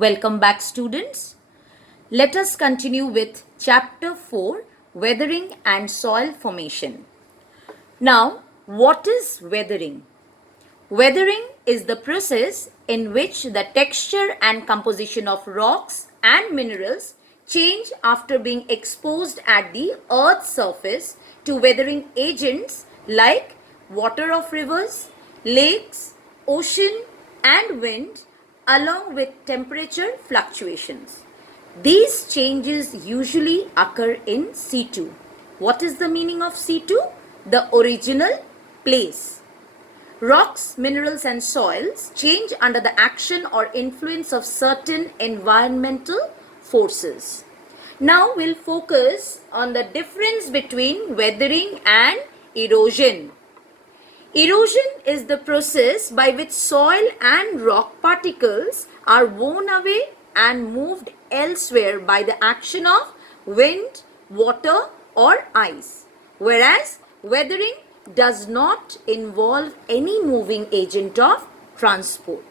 Welcome back, students. Let us continue with Chapter 4, Weathering and Soil Formation. Now, what is weathering? Weathering is the process in which the texture and composition of rocks and minerals change after being exposed at the Earth's surface to weathering agents like water of rivers, lakes, ocean, and wind, along with temperature fluctuations. These changes usually occur in situ. What is the meaning of situ? The original place. Rocks, minerals, and soils change under the action or influence of certain environmental forces. Now we'll focus on the difference between weathering and erosion. Erosion is the process by which soil and rock particles are worn away and moved elsewhere by the action of wind, water, or ice, whereas weathering does not involve any moving agent of transport.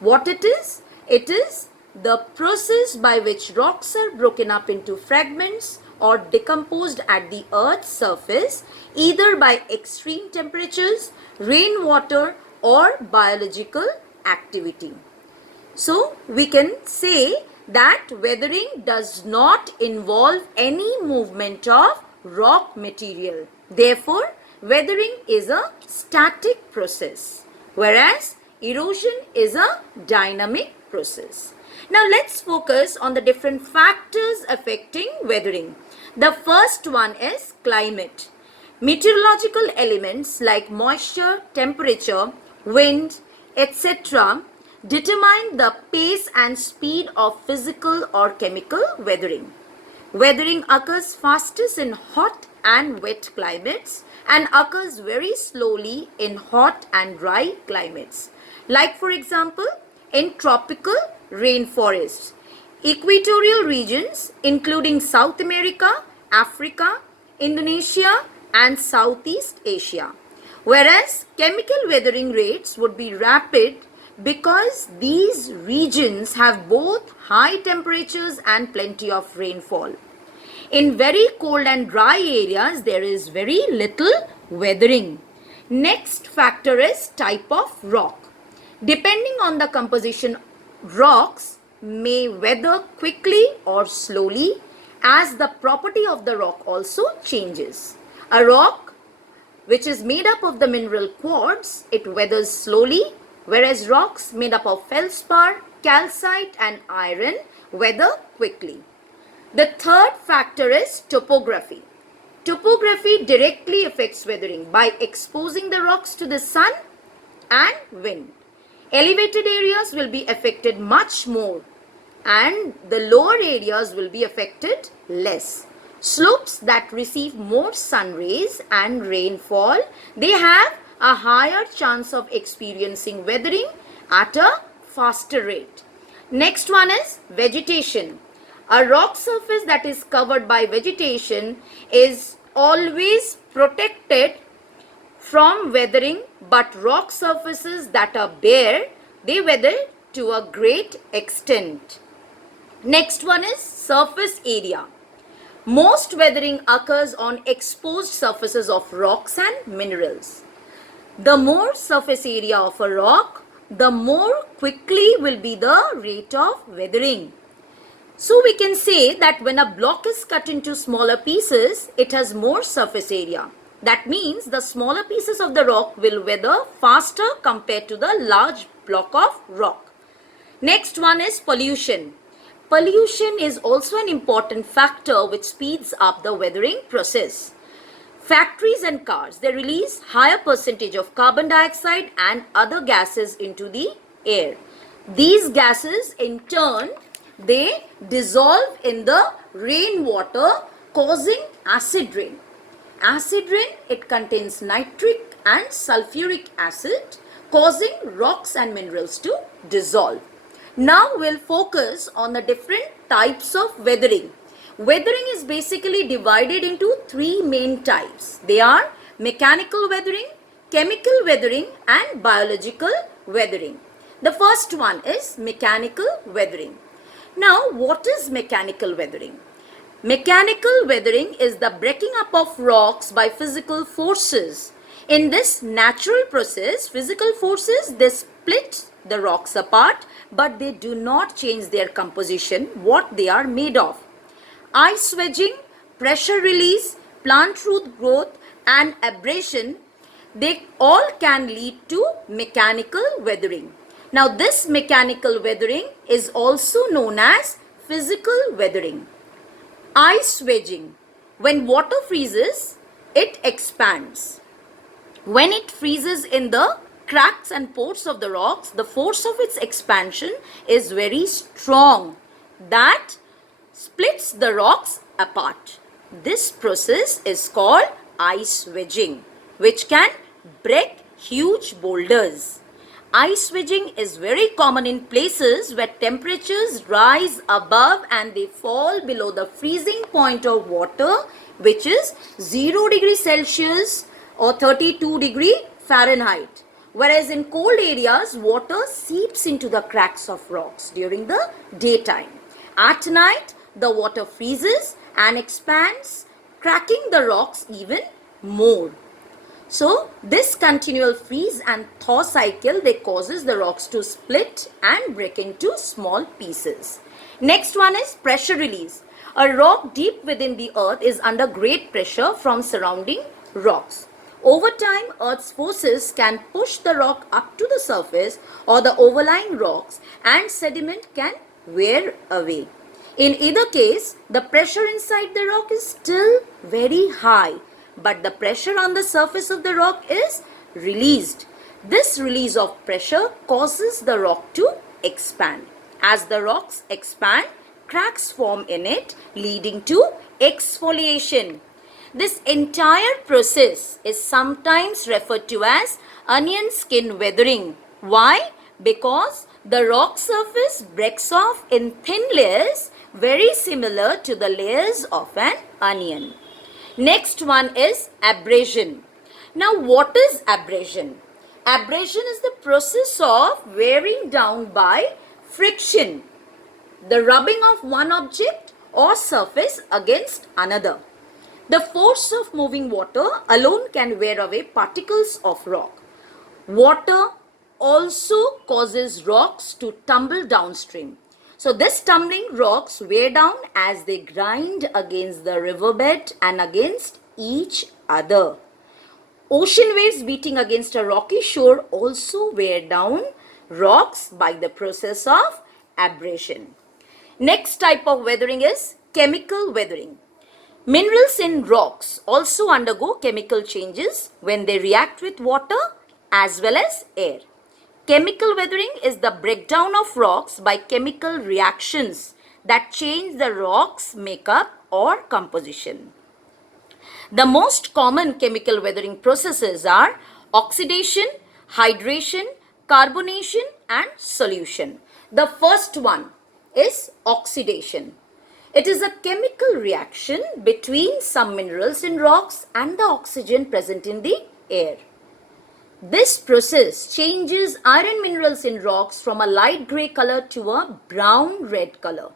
What it is? It is the process by which rocks are broken up into fragments or decomposed at the Earth's surface, either by extreme temperatures, rainwater, or biological activity. So, we can say that weathering does not involve any movement of rock material. Therefore, weathering is a static process, whereas erosion is a dynamic process. Now let's focus on the different factors affecting weathering. The first one is climate. Meteorological elements like moisture, temperature, wind, etc. determine the pace and speed of physical or chemical weathering. Weathering occurs fastest in hot and wet climates and occurs very slowly in hot and dry climates. Like for example, in tropical rainforests, equatorial regions including South America, Africa, Indonesia, and Southeast Asia. Whereas chemical weathering rates would be rapid because these regions have both high temperatures and plenty of rainfall. In very cold and dry areas, there is very little weathering. Next factor is type of rock. Depending on the composition, rocks may weather quickly or slowly, as the property of the rock also changes. A rock which is made up of the mineral quartz, it weathers slowly, whereas rocks made up of feldspar, calcite, and iron weather quickly. The third factor is topography. Topography directly affects weathering by exposing the rocks to the sun and wind. Elevated areas will be affected much more and the lower areas will be affected less. Slopes that receive more sun rays and rainfall, they have a higher chance of experiencing weathering at a faster rate. Next one is vegetation. A rock surface that is covered by vegetation is always protected from weathering, but rock surfaces that are bare, they weather to a great extent. Next one is surface area. Most weathering occurs on exposed surfaces of rocks and minerals. The more surface area of a rock, the more quickly will be the rate of weathering. So we can say that when a block is cut into smaller pieces, it has more surface area. That means the smaller pieces of the rock will weather faster compared to the large block of rock. Next one is pollution. Pollution is also an important factor which speeds up the weathering process. Factories and cars, they release higher percentage of carbon dioxide and other gases into the air. These gases in turn, they dissolve in the rainwater, causing acid rain. Acid rain, it contains nitric and sulfuric acid, causing rocks and minerals to dissolve. Now we'll focus on the different types of weathering. Weathering is basically divided into three main types. They are mechanical weathering, chemical weathering, and biological weathering. The first one is mechanical weathering. Now, what is mechanical weathering? Mechanical weathering is the breaking up of rocks by physical forces. In this natural process, physical forces, they split the rocks apart, but they do not change their composition, what they are made of. Ice wedging, pressure release, plant root growth and abrasion, they all can lead to mechanical weathering. Now this mechanical weathering is also known as physical weathering. Ice wedging. When water freezes, it expands. When it freezes in the cracks and pores of the rocks, the force of its expansion is very strong. That splits the rocks apart. This process is called ice wedging, which can break huge boulders. Ice wedging is very common in places where temperatures rise above and they fall below the freezing point of water, which is 0 degrees Celsius or 32 degrees Fahrenheit. Whereas in cold areas, water seeps into the cracks of rocks during the daytime. At night, the water freezes and expands, cracking the rocks even more. So this continual freeze and thaw cycle, they causes the rocks to split and break into small pieces. Next one is pressure release. A rock deep within the earth is under great pressure from surrounding rocks. Over time, Earth's forces can push the rock up to the surface or the overlying rocks, and sediment can wear away. In either case, the pressure inside the rock is still very high, but the pressure on the surface of the rock is released. This release of pressure causes the rock to expand. As the rocks expand, cracks form in it, leading to exfoliation. This entire process is sometimes referred to as onion skin weathering. Why? Because the rock surface breaks off in thin layers very similar to the layers of an onion. Next one is abrasion. Now what is abrasion? Abrasion is the process of wearing down by friction, the rubbing of one object or surface against another. The force of moving water alone can wear away particles of rock. Water also causes rocks to tumble downstream. So this tumbling rocks wear down as they grind against the riverbed and against each other. Ocean waves beating against a rocky shore also wear down rocks by the process of abrasion. Next type of weathering is chemical weathering. Minerals in rocks also undergo chemical changes when they react with water as well as air. Chemical weathering is the breakdown of rocks by chemical reactions that change the rock's makeup or composition. The most common chemical weathering processes are oxidation, hydration, carbonation and solution. The first one is oxidation. It is a chemical reaction between some minerals in rocks and the oxygen present in the air. This process changes iron minerals in rocks from a light grey color to a brown-red color,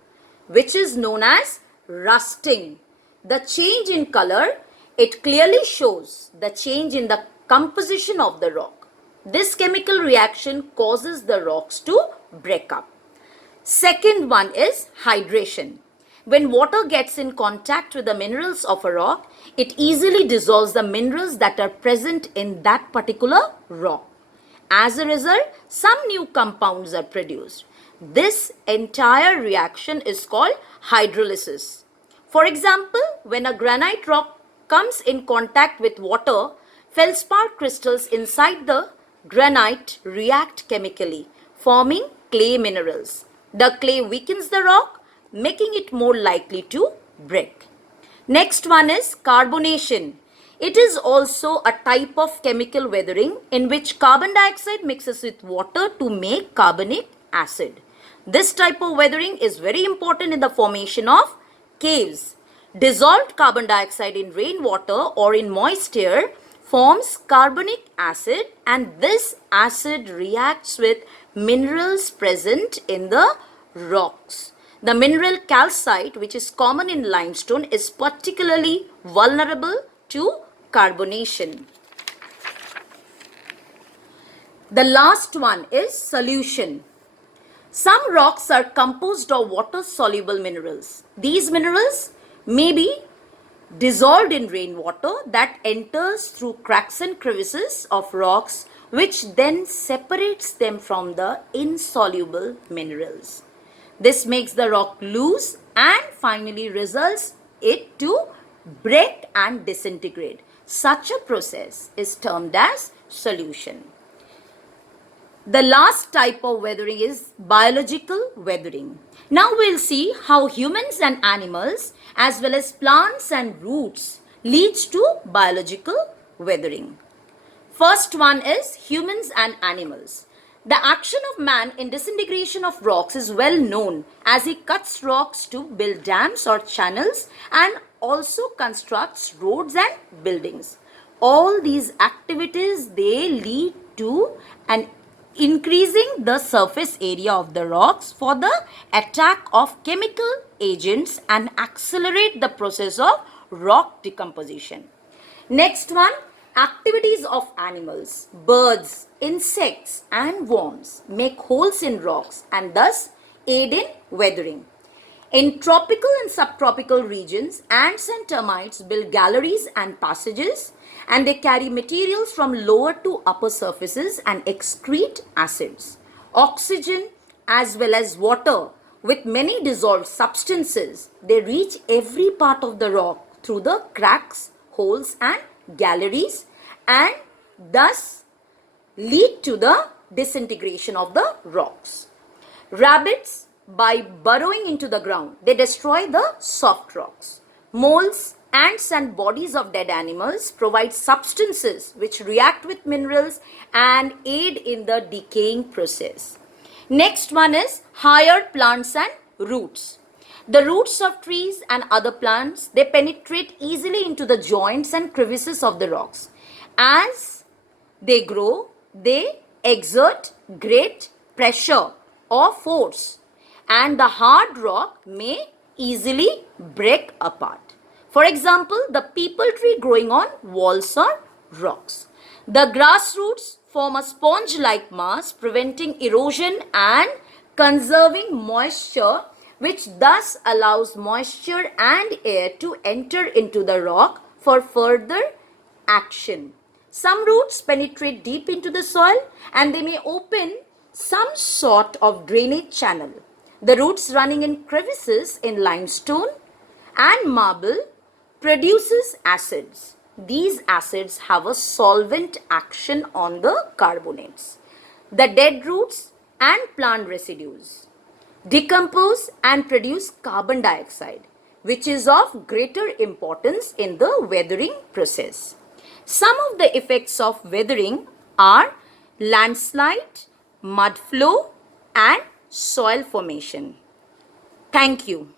which is known as rusting. The change in color, it clearly shows the change in the composition of the rock. This chemical reaction causes the rocks to break up. Second one is hydration. When water gets in contact with the minerals of a rock, it easily dissolves the minerals that are present in that particular rock. As a result, some new compounds are produced. This entire reaction is called hydrolysis. For example, when a granite rock comes in contact with water, feldspar crystals inside the granite react chemically, forming clay minerals. The clay weakens the rock, making it more likely to break. Next one is carbonation. It is also a type of chemical weathering in which carbon dioxide mixes with water to make carbonic acid. This type of weathering is very important in the formation of caves. Dissolved carbon dioxide in rainwater or in moist air forms carbonic acid, and this acid reacts with minerals present in the rocks. The mineral calcite, which is common in limestone, is particularly vulnerable to carbonation. The last one is solution. Some rocks are composed of water-soluble minerals. These minerals may be dissolved in rainwater that enters through cracks and crevices of rocks, which then separates them from the insoluble minerals. This makes the rock loose and finally results it to break and disintegrate. Such a process is termed as solution. The last type of weathering is biological weathering. Now we'll see how humans and animals as well as plants and roots leads to biological weathering. First one is humans and animals. The action of man in disintegration of rocks is well known, as he cuts rocks to build dams or channels and also constructs roads and buildings. All these activities, they lead to an increasing the surface area of the rocks for the attack of chemical agents and accelerate the process of rock decomposition. Next one, activities of animals. Birds, insects and worms make holes in rocks and thus aid in weathering. In tropical and subtropical regions, ants and termites build galleries and passages, and they carry materials from lower to upper surfaces and excrete acids, oxygen as well as water with many dissolved substances. They reach every part of the rock through the cracks, holes and galleries, and thus lead to the disintegration of the rocks. Rabbits, by burrowing into the ground, they destroy the soft rocks. Moles, ants and bodies of dead animals provide substances which react with minerals and aid in the decaying process. Next one is higher plants and roots. The roots of trees and other plants, they penetrate easily into the joints and crevices of the rocks. As they grow, they exert great pressure or force, and the hard rock may easily break apart. For example, the peepal tree growing on walls or rocks. The grass roots form a sponge-like mass, preventing erosion and conserving moisture, which thus allows moisture and air to enter into the rock for further action. Some roots penetrate deep into the soil and they may open some sort of drainage channel. The roots running in crevices in limestone and marble produces acids. These acids have a solvent action on the carbonates. The dead roots and plant residues decompose and produce carbon dioxide, which is of greater importance in the weathering process. Some of the effects of weathering are landslide, mud flow and soil formation. Thank you.